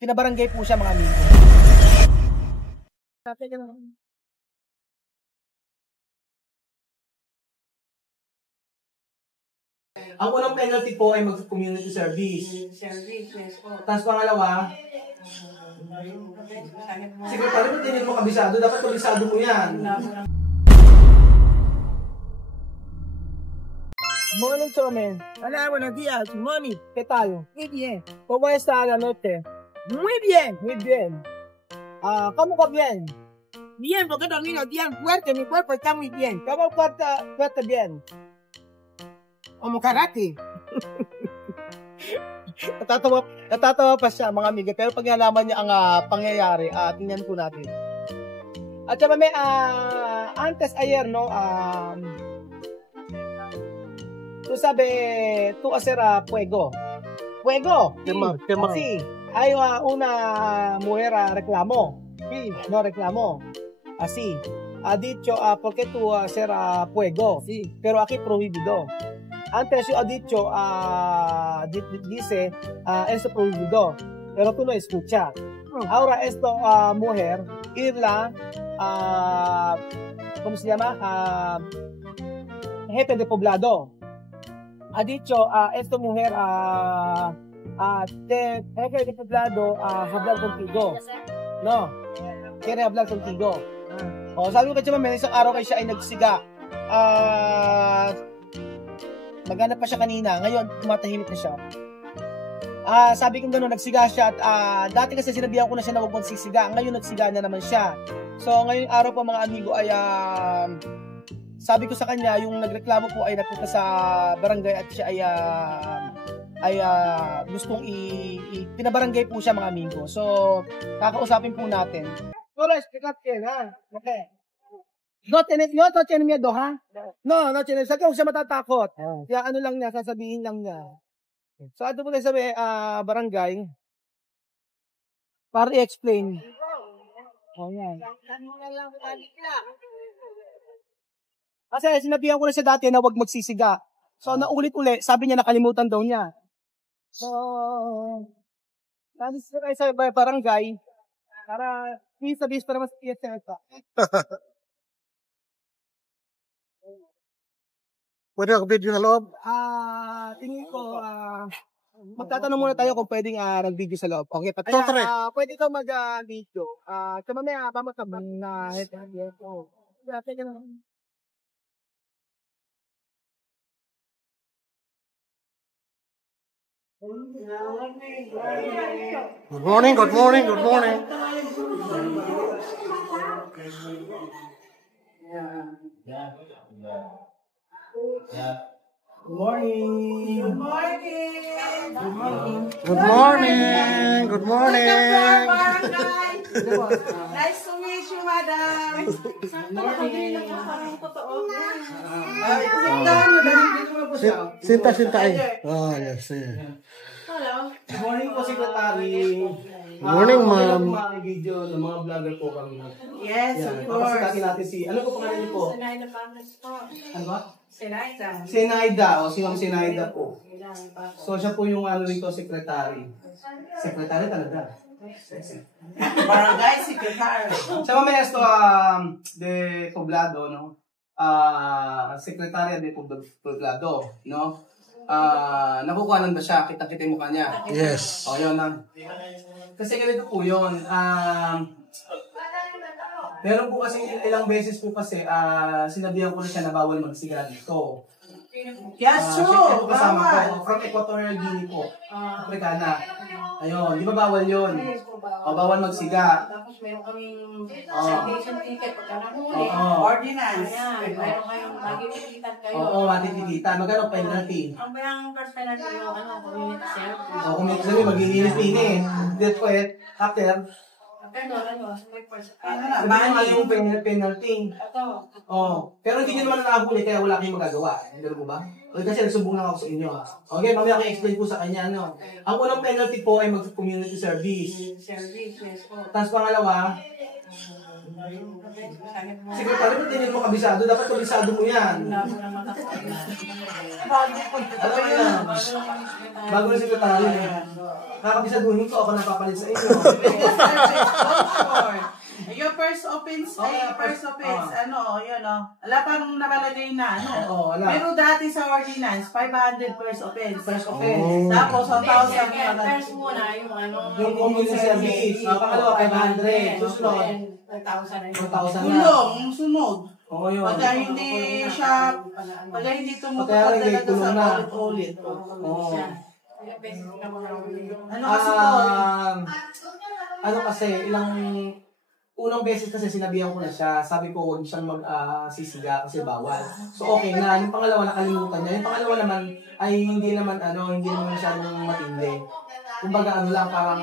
pinabarangay po siya mga amigo. Ang unang penalty po ay mag-community service. Tapos pangalawa, Secretary, ba't hindi mo kabisado? Dapat kabisado mo yan. Morning, Somen. Hola, buenos días, mami. ¿Qué tal? Muy bien. ¿Cómo está la noche? Muy bien. Muy bien. ¿Cómo va bien? Bien, porque dormí los días fuerte, mi cuerpo está muy bien. ¿Cómo fuerte bien? Como karate. Natatawa pa siya mga amiga, pero pag nalaman niya ang pangyayari, tingnan po natin. At saka may antes ayer, no, tú sabe, tú hacer fuego. Fuego. Tema. Sí. Hay una mujer reclamó. Sí, no reclamó. Así. Ha dicho, ¿por qué tú hacer fuego? Sí. Pero aquí prohibido. Antes yo ha dicho, dice, eso prohibido, pero tú no escuchas. Ahora esta mujer, irla, ¿cómo se llama? Jefe de poblado. Ha dicho, esta mujer, jefe de poblado, hablar contigo. No, quiere hablar contigo. O, sabi ko kay Chama, may isang araw kayo siya ay nagsiga. Naghanap pa siya kanina, ngayon tumatahimik na siya. Sabi ko gano'n, nagsiga siya at dati kasi sinabihan ko na siya na huwag magsisiga, ngayon nagsiga na naman siya. So ngayong araw po mga amigo ay sabi ko sa kanya, yung nagreklamo po ay napunta sa barangay at siya ay gustong pinabarangay po siya mga amigo. So kakausapin po natin. Flores, pick up yan ha? Okay. No tiene miedo, ha? No tiene. Saka huwag siya matatakot. Kaya ano lang niya, sasabihin lang niya. So, ato po na sa barangay, para i-explain. Yan. Kasi sinabihan ko na siya dati na huwag magsisiga. So, naulit-ulit, sabi niya nakalimutan daw niya. So, nandito kayo sa barangay, para bis para mas piyesa pa. Pwede ako video na loob? Tingin ko, magtatanong muna tayo kung pwedeng nag-video sa loob. Okay, pwede ikaw mag-video. Mamaya, pamakamang na Good morning. Good morning. Nice to meet you, madam. Sinta. Yes. Hello. Good morning po, Secretary. Good morning, ma'am. Mga-video ng mga vlogger po kami. Yes, of course. Kapasitatin natin ano po pangalan niyo po? Senaida Pangres po. Ano ba? Senaida. Si Ma'am Senaida po. So siya po yung rito, secretary. Secretary talaga. Barangay Secretary. Siya Ma'am Esto de Poblado, no? Secretary de Poblado, no? Nakukuhanan ba siya? Kita-kita yung mukha niya? Yes. O, yun lang. Kasi ganito po yun. Meron po kasi ilang beses po kasi sinabihan ko na siya na bawal magsiga dito. Yes, true. Siya po kasama ko. From Equatorial Guinea po. Africana. Ayun, di ba bawal yun? O, bawal magsiga. Tapos meron kaming citation ticket pagka nahuli. Ordinance. Meron kayong magtitititan kayo. Oo, matitititan. Magkano penalty? Ang bayang first penalty yung community service. O, kung may sabi, mag-iinit-init. That's why, after, Bali yung penalty. Ito. Oh, pero hindi nyo naman nakahuli kaya wala kayong magagawa. Hindi mo ba? O, kasi nagsubong lang ako sa inyo. Okay, mamaya ako i-explain po sa kanya. No? Ang unang penalty po ay mag-community service. Service, yes po. Tapos pangalawa, Sekretary mo, hindi mo kabisado. Dapat kabisado mo yan. Alam mo yan. Bago na sekretary. Nakabisaduhin ko, ako napapalit sa inyo. Yung first offense, yun wala pang nakalagay na, Wala. Pero dati sa ordinance, 500 first offense. Tapos, 1,000 First muna, yung community service. Pangalawa, 500. Susunod. 1,000 na. Kulong, yung sunod. Oo, yun. Pagka hindi tumutupad talaga sa ulit-ulit. Oo. Ano kasi po? Ano kasi, unang beses kasi sinabihan ko na siya, sabi ko huwag siyang sisiga kasi bawal. So okay na, yung pangalawa nakalimutan niya. Yung pangalawa naman ay hindi naman masyadong matindi. Kumbaga parang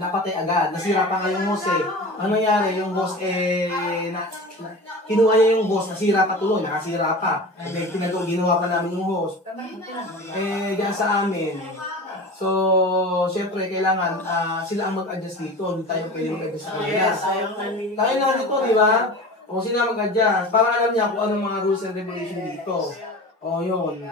napatay agad. Nasira pa nga yung boss eh. Ano nangyari? Yung boss kinuha niya yung boss, nasira pa tuloy, nakasira pa. Ginawa pa namin yung boss. Diyan sa amin. So, syempre, kailangan sila ang mag-adjust dito. Hindi tayo pwede mag-adjust sa kanila. Tayo lang dito, di ba? O sila mag-adjust. Para alam niya kung anong mga rules and regulations dito. O, yun.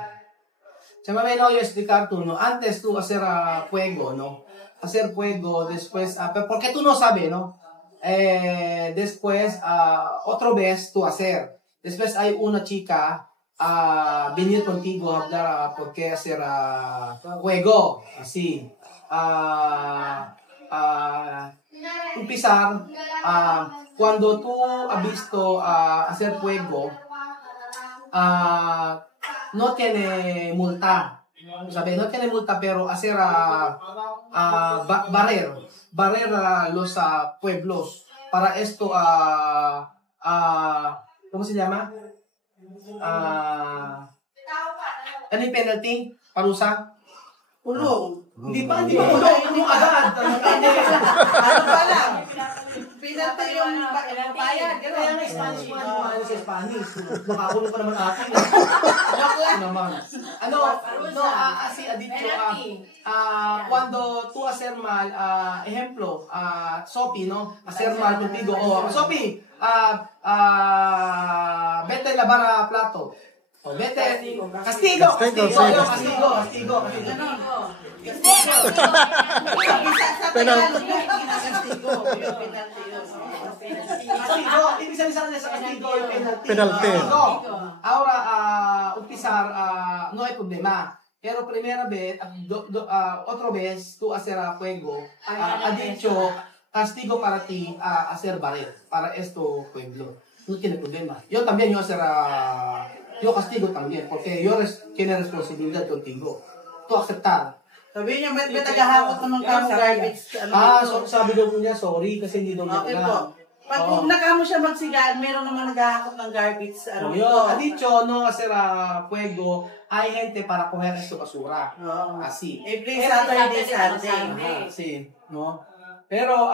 Sa mga USD cartoon, no? Antes to hacer fuego, no? Hacer fuego, después, porque tú no sabes, no? Después, otro vez to hacer. Después hay una chica venir contigo a hablar por qué hacer juego, así. Empezar, cuando tú has visto hacer juego, no tiene multa. Sabi, no tiene multa, pero hacer barrer los pueblos. Para esto, ¿cómo se llama? Ano yung penalty? Parusa? Kulong. Hindi pa kulong agad. Ano pa lang? Penalty yung bayad. Kaya nga Spanish sa Spanish. Makakulong pa naman atin. Naman. Así ha dicho, cuando tú hacer mal, ejemplo, Sophie, ¿no? Hacer mal contigo. Sophie, vete a lavar plato. Vete. Castigo. Ibig sabihin sa kanila sa castigo yung penalty. Ahora, umpizar, no hay problema. Pero primera vez, otra vez, tú hacer fuego, ha dicho, castigo para ti, hacer barrer, para esto pueblo. No tiene problema. Yo también, yo castigo también, porque yo tiene responsabilidad contigo. Tú aceptar. Sabi niya, may tagahakot naman ka mo garbage. Sabi daw niya, sorry, kasi hindi daw niya na. Pag nakamo siya magsigaan, meron naman naghahakot ng garbage. Ha dicho, no hacer fuego, hay gente para coger esto basura. Así. Every Saturday, Sunday. Sí, ¿no? Pero,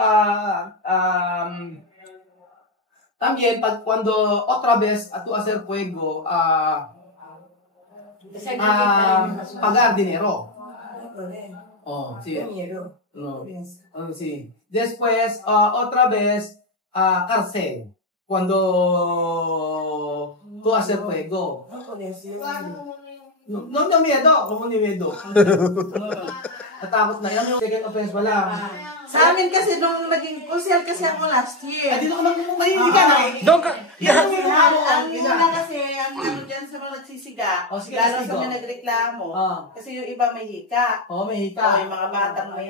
también, cuando otra vez tú hacer fuego, pagar dinero. Sí. No. Sí. Después, otra vez, cárcel. Cuando tú haces fuego. No miedo. Natakot na. Yan yung second offense pala. Sa amin kasi, nung naging social kasi ako last year. Dito ka mahihilig ka na eh. Ang una kasi, ang dyan sa mga nagsisiga, lalo sa mga nagreklamo. Kasi yung iba may hika. May hika. Yung mga batang may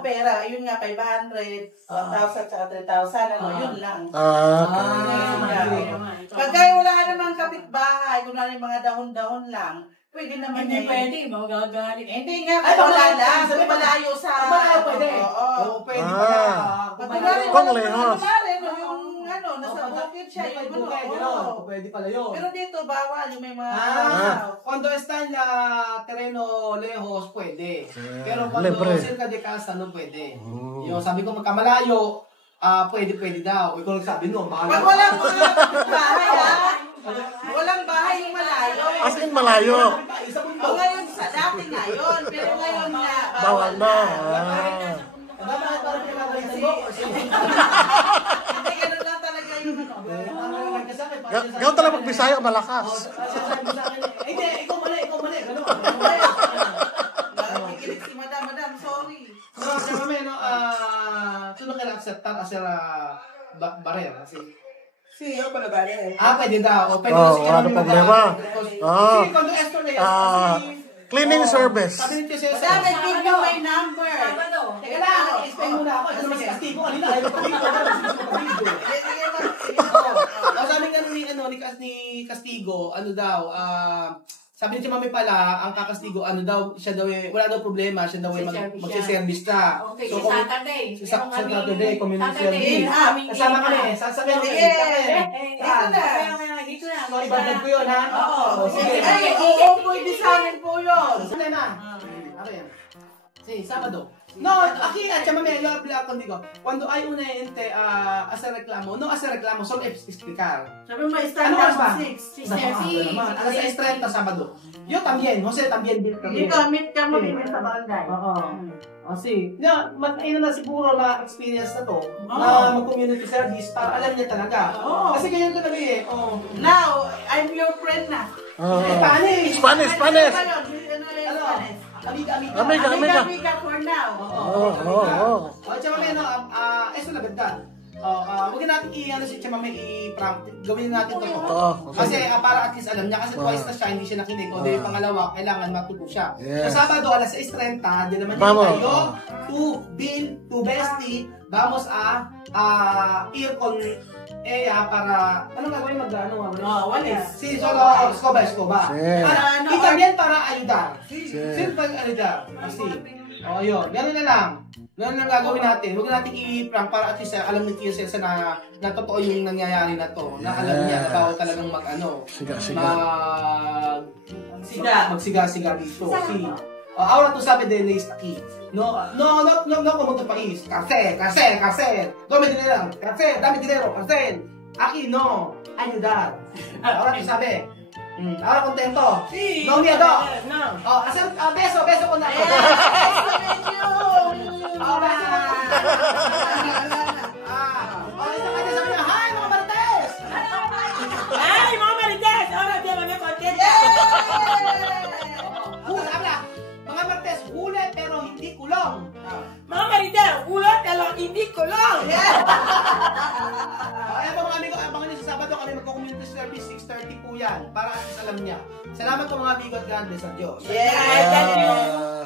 pera. Yun nga, 500, 1,000, 3,000, yun lang. Pagka wala ka namang kapitbahay, kung yung mga dahon-dahon lang, pwede naman pwede, magagalit. Hindi nga, wala lang. Malayo sa... Pwede. Pwede pala. Kung lehos. Nasa bukid siya. Pwede pala yun. Pero dito, bawal. Yung may mga... Cuando está en la terreno lejos, pwede. Pero cuando cerca de casa, no pwede. Yung sabi ko, magkamalayo, pwede daw. Ikaw nagsabi no. Pag walang mga bahay, walang bahay yung malayo. As in malayo. Ngayon, sa dati na yun. Pero ngayon nga, Bawal na. Bakit parang pinakalit sa Gano'n talaga mag-Bisaya, malakas. Hindi, ikaw mali. Gano'n. Nakikinig si madam, sorry. No, kasi mami, no, sino ka na-acceptar as a barrier? Kasi, Siya pa na ba rin? pwede daw. O, pwede Oo, kasi wala kami problema. Oo. Sige, kung estor na yan. Cleaning service. Sabi nito siya Madam, I give you my number. Sabado. Teka lang, explain muna ako. Ito naman si Castigo. Kanina, ayaw ko dito. Sabi nga ni Castigo, ano daw, sabi niya mami pala, ang kakastigo, ano daw, siya daw wala daw problema, siya daw magsiservice na. Okay, So, si Saturday. Saturday, community Saturday. service. Kasama kami, sasakyan kami. Dito na. So, ibagad ko yun, ha? Oo. Sige. Oo, pwede sa amin po yun. Saan na? Ako yan. Sige, Sabado. No, aquí at mami, yo habla contigo. Cuando hay una gente hacer reclamo, no hacer reclamo, solo explicar. Sabi mo, start Ano oras ba? 6. Alas 6:30 Sabado. Yo también, Jose también. Dito, meet ka mo sa barangay. Oo. Kasi, ino na siguro na experience na to, na mag-community service para alam niya talaga. Kasi ganyan talaga eh. Now, I'm your friend na. Spanish! Spanish! Amiga for now. Oo. Chamame, eso la verdad. Huwag natin si Chamame i-practice. Gawin natin to. Kasi para at least alam niya. Kasi twice na siya, hindi siya nakinig. O di pangalawa, kailangan matuto siya. Sa Sabado, alas 6:30, di naman tayo to Bestie, vamos ir con ella para, anong gagawin walis. Sí, solo escoba. Y también para ayudar. Sino para ayudar? Así. Yun. Ganun na lang. Ganun lang gagawin natin. Huwag natin i-prank para at least alam ni Tia Celsa na totoo yung nangyayari na to. Na alam niya na bawal talagang magsiga-siga dito. Ahora tú sabes de ley aquí. No como tu país. Cárcel. Dame dinero. Cárcel, dame dinero. Cárcel. Aquí no. Ayudar. Ahora tú sabes. Ahora contento. Sí. No miedo. No. Beso con la. Thank you. Hi, mga Marites! ¡Ay, mamá Marites! Ahora te lo veo contenta. Habla. Mga Marites, huli pero hindi kulong. Mamá Marites, ulo te lo indico, long. Ayan po mga amigo, abangan niyo sa Sabado kami magko-community service 6:30 po yan para at least alam niya. Salamat po mga amigo at God bless ang Diyos. Yeah, thank you.